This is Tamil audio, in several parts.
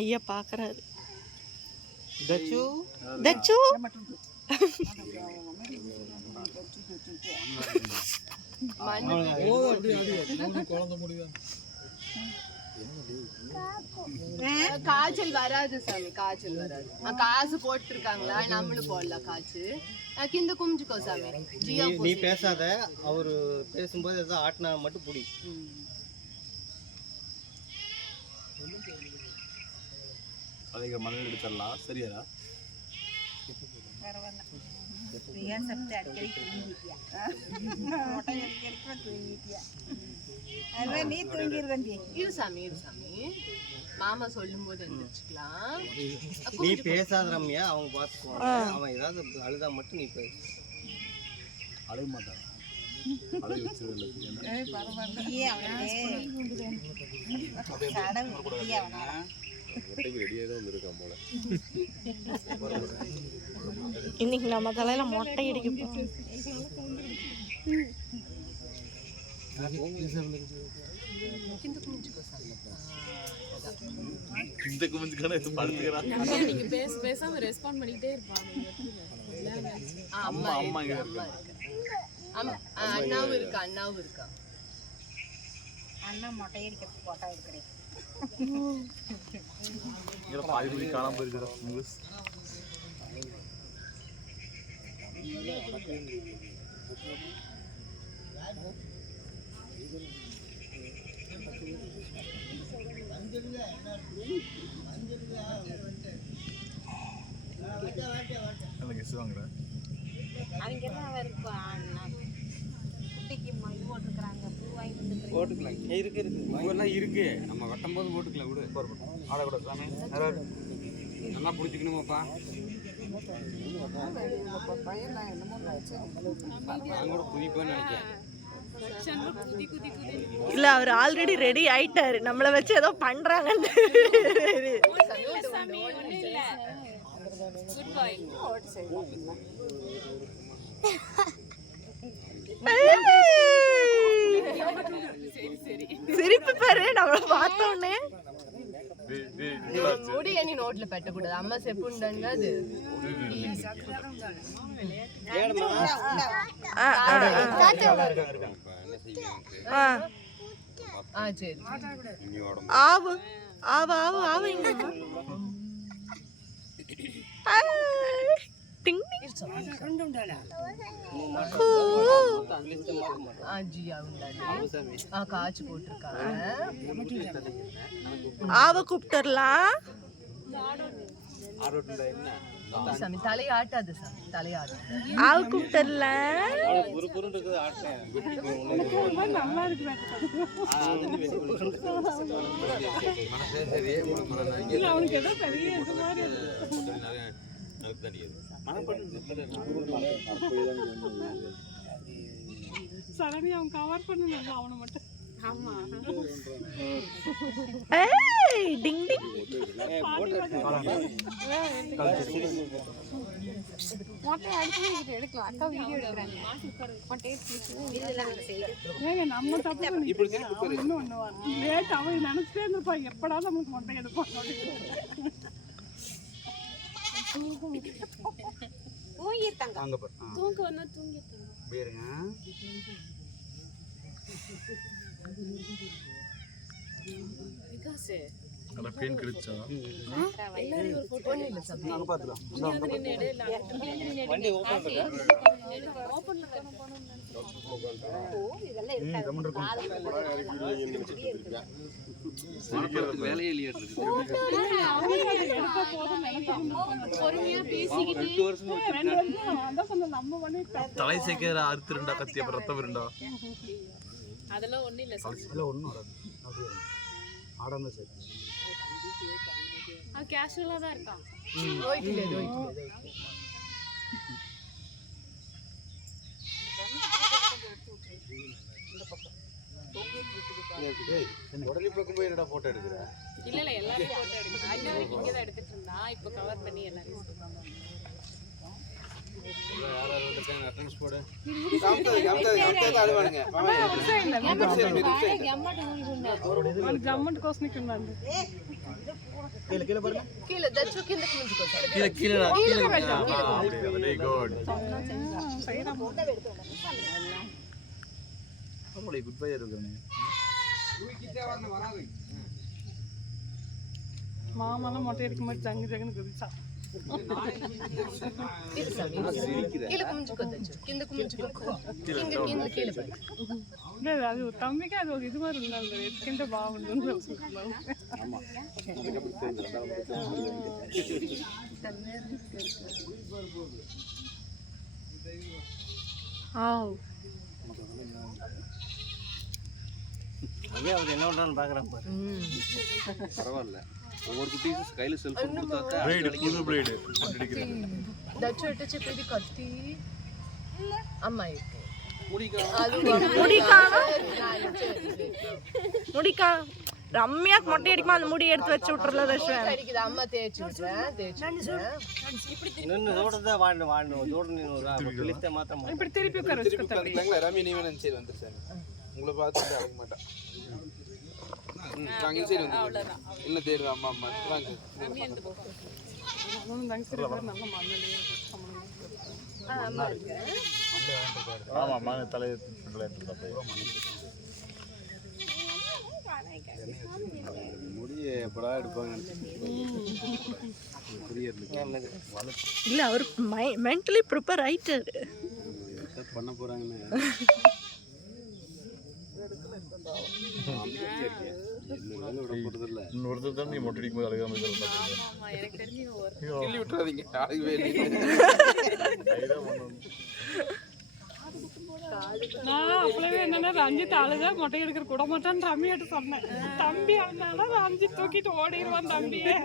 ஐயா பாக்குறாரு. தச்சு தச்சு காய்ச்சல் வராது சாமி, காய்ச்சல் வராது. காசு போட்டிருக்காங்களா, நம்மளும் போடலாம் காசு. கிந்த குமிஞ்சுக்கோ சாமி. நீ பேசாத, அவரு பேசும்போது ஏதோ ஆட்டினா மட்டும் புடி. அதிக மணல் எடுத்துடலாம். சரியா இரு சாமி, இரு சாமி. மாமா சொல்லும் போது எந்திரிச்சுக்கலாம். நீ பேசாத ரம்யா, அவங்க பார்த்துக்குவாங்க. அவன் ஏதாவது அழுதா மட்டும் நீ பேசு. அழுக மாட்டான், அழுக வச்சிருவேன். இன்னைக்கு நம்ம தலையில மொட்டை அடிக்க அண்ணாவும் இருக்கா, அண்ணாவும் இருக்கா. அண்ணா மொட்டை அடிக்கிறதுக்கு போட்டா இருக்கிறேன். காணாம போயிருக்கிறோம். இருக்கு நம்ம வெட்டும் போது போட்டுக்கலாம். கூட ஆடக்கூடாது சாமி, நல்லா பிடிச்சிக்கணுமாப்பா. நான் கூட குதிப்பேன்னு நினைக்கிறேன். இல்ல, அவர் ஆல்ரெடி ரெடி ஆயிட்டாரு. நம்மள வச்சு ஏதோ பண்றாங்கன்னு. சிரிப்பு பாரு நம்மள பார்த்தோன்னே. முடிய நீ நோட்ல பெட்டக்கூடாது. அம்மா செப்புண்டாங்க அது. சரி. ஆவு ஆவு ஆவு ஆவு இங்க. டிங் காய்ச்சி போட்டிருக்காங்க. ஆவ கூப்பிட்டுலாம். சாமி தலையாட்டாது, சாமி தலையாட்டு. ஆவ கூப்பிட்டுலாம். நல்லா இருக்கு. அவனுக்கு ஏதோ பெரிய இது மாதிரி சரணி அவன் கவர் பண்ணல அவனை மட்டும். ஆமா ஏய் டிங் டிங். மொட்டை அடிச்சு எடுக்கலாம். அக்கா வீடியோ எடுக்கறாங்க. மொட்டை ஏங்க நம்ம தப்பு பண்ணி இன்னும் லேட் அவன் நினைச்சிட்டே இருப்பா, எப்படா நமக்கு மொட்டை எடுப்பான். தூங்க வந்தா தூங்கிட்டாங்க. பெயின் கிடைச்சா தலை சேர்க்கிற அறுத்து ரெண்டா கத்தி அப்புறம் ரத்தம் இருந்தா அதெல்லாம் ஒண்ணும் இல்ல சார். ஒன்றும் ஆடாம சரி அது கேஷுவலா தான் இருக்கான். உடனே பக்கம் போய் என்னடா போட்டோ எடுக்கிற? இல்ல இல்ல எல்லாரும் போட்டோ எடுக்கிறேன். இங்க தான் எடுத்துட்டு இருந்தா, இப்ப கவர் பண்ணி எல்லாரும் அட்டெண்டன்ஸ் போடு. జమ్మట్ కోసం నిక్కున్నాండి கீழே தச்சு కిందకి ముందుకో సార్ கீழே வெரி குட் அப்படி குட் பை இருக்குறேன் మామల మొట్ట ఎడుకు జంగ జగన్ గుదిసా கீழக்கு ముందుకో தச்சு కిందకు ముందుకో கீழே படி లేదు అది తమ్మికి అది ఒక ఇది మరి ఉందండి ఎత్తుకుంటే బాగుంటుంది తెలుసుకున్నాను அதே அவர் என்ன பண்றான்னு பாக்குறேன் பாரு. பரவாயில்ல, ஒவ்வொரு குட்டீஸும் கையில செல்போன் கொடுத்தாக்கா பிரைட் புது பிரைட் அடிக்கிறேன் தச்சு விட்டு చెప్పేది கத்தி அம்மாயிக்கு முடிக்கா ரம்யாக்கு மொட்டை அடிக்குமா அந்த முடி எடுத்து வச்சு விட்டுறல தஷ்வன் அடிக்குது அம்மா தேய்ச்சி விடுறேன் நின்னு தோட்டத்தை வாண்டு தோட்டம் நின்னு கிளித்த மாத்திரம் ఇప్పుడు తిరిపి కరెక్ట్ ரமி நீ வேணும் சரி வந்து சார் உங்களை பார்த்துட்டு அடக்க மாட்டேன். நாங்கள் சரி வந்து இல்லை தேடுவா அம்மா அம்மா வாங்க சரி நல்ல மண்ணலே ஆமா ஆமா தலைய முடிய எப்படா எடுப்பாங்க இல்ல அவர் மென்டலி ப்ரிப்பேர் ஆயிட்டாரு பண்ண போறாங்கன்னு இன்னொருத்தர் தான் நீ மொட்டை அடிக்கும் போது அழகாம கிள்ளி விட்டுறாதீங்க ஆளுக்கு நான் அப்பவே என்னன்னா ரஞ்சித் அழுத மொட்டை எடுக்கிற கூட மாட்டான்னு ரம்யாட்ட சொன்னேன். தம்பி அதனால ரஞ்சித் தூக்கிட்டு ஓடிடுவான் தம்பியே.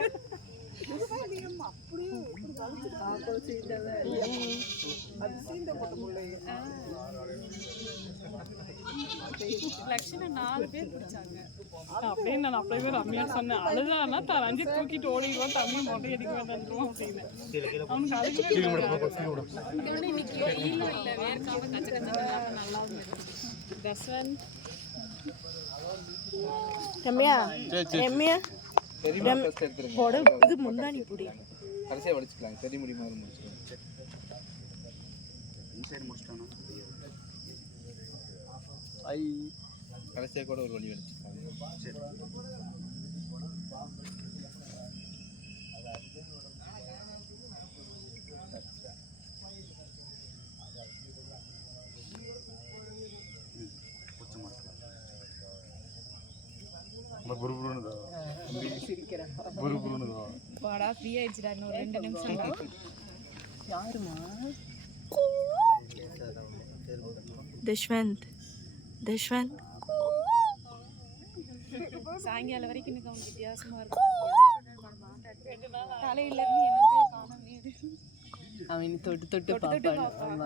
அப்படின்னு நான் அப்பவே ரம்யா சொன்னேன். அழுதானா ரஞ்சித் தூக்கிட்டு ஓடிடுவான் தம்பி மொட்டை அடிக்க வேண்டாம் அப்படின்னு. அவனுக்கு ரம்யா ரம்யா போட இது முந்தானி புடி கடைசியாக வடிச்சுக்கலாம். சரி முடியுமா முடிச்சுக்கலாம். கடைசியாக கூட ஒரு வழி வடிச்சுக்கலாம். சரி வாடா ஃப்ரீ ஆயிடுச்சுடா இன்னும் 2 நிமிஷம் தான். யாருமா தஷ்வந்த் சாயங்காலம் வரைக்கும் எனக்கு அவனுக்கு வித்தியாசமா இருக்கும். தலையில இருந்து என்னத்தையும் காணவே அவன் தொட்டு தொட்டு பாப்பான்.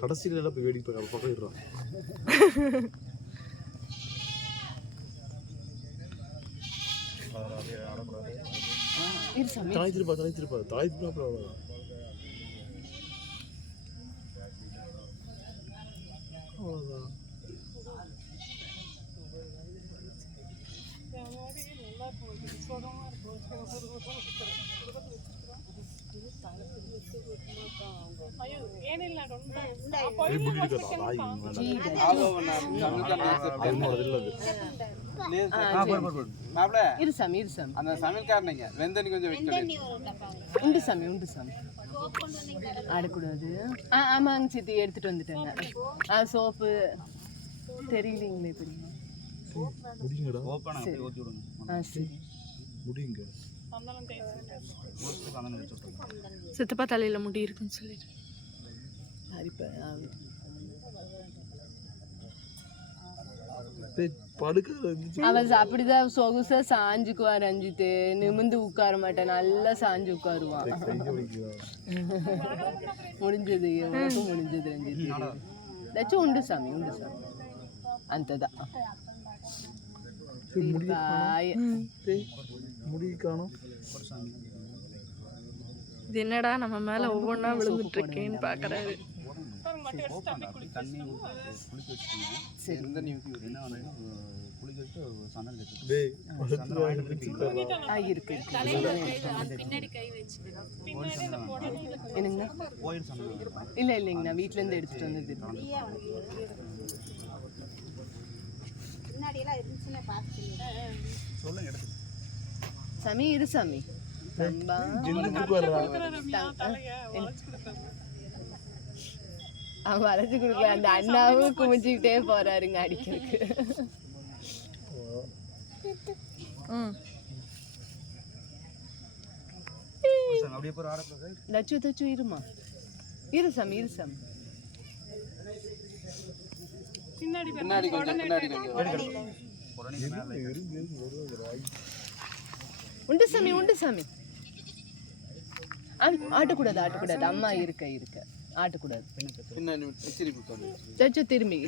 கடைசியில் எல்லாம் போய் வேடிக்கை பக்கம் இடுறான். தாய் திருப்பா அப்புறம் நல்லா இருக்கும். இரு சாமி இரு சாமி அந்த சமையல்காரனைங்க வெந்தனி கொஞ்சம் வைக்கல உண்டு சாமி உண்டு சாமி ஆடக்கூடாது ஆமாங்க சித்தி எடுத்துட்டு வந்துட்டேங்க சோப்பு தெரியலீங்களே தெரியுமா சரி சித்தப்பா தலையில முடி இருக்குன்னு சொல்லிட்டு அவன் அப்படிதான் சொகுசா சாஞ்சுக்குவார் ரஞ்சித்து நிமிந்து உட்கார மாட்டேன் நல்லா சாஞ்சு உட்காருவான் முடிஞ்சது உனக்கும் முடிஞ்சது ரஞ்சித்து ஏதாச்சும் உண்டு சாமி அந்ததான் இது என்னடா நம்ம மேல ஒவ்வொன்னா விழுந்துட்டு இருக்கேன்னு பாக்குறாரு. இல்ல இல்லைங்க நான் வீட்டுல இருந்து எடுத்துட்டு வந்தது. சாமி இரு சாமி அவன் வளைச்சு கொடுக்கல அந்த அண்ணாவும் குமிச்சுக்கிட்டே போறாருங்க அடிக்கிறதுக்கு. தச்சு இருமா இரு சாமி உண்டு சாமி ஆட்டக்கூடாது அம்மா இருக்க ஆட்டக்கூடாது. திரும்பி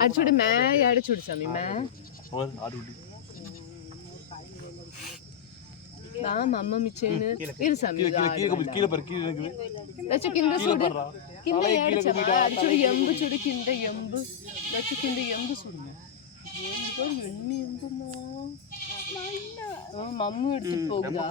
அடிச்சுடு மேய அடிச்சுடு சாமி அம்மா மிச்சேன்னு இரு சாமி కింద చూడు కింద అడిచుడు ఎంబు చూడు కింద ఎంబు కింద ఎంబు చూడు ఎన్ని ఎంబుమా మమ్మీ எடுத்துட்டு போகுதா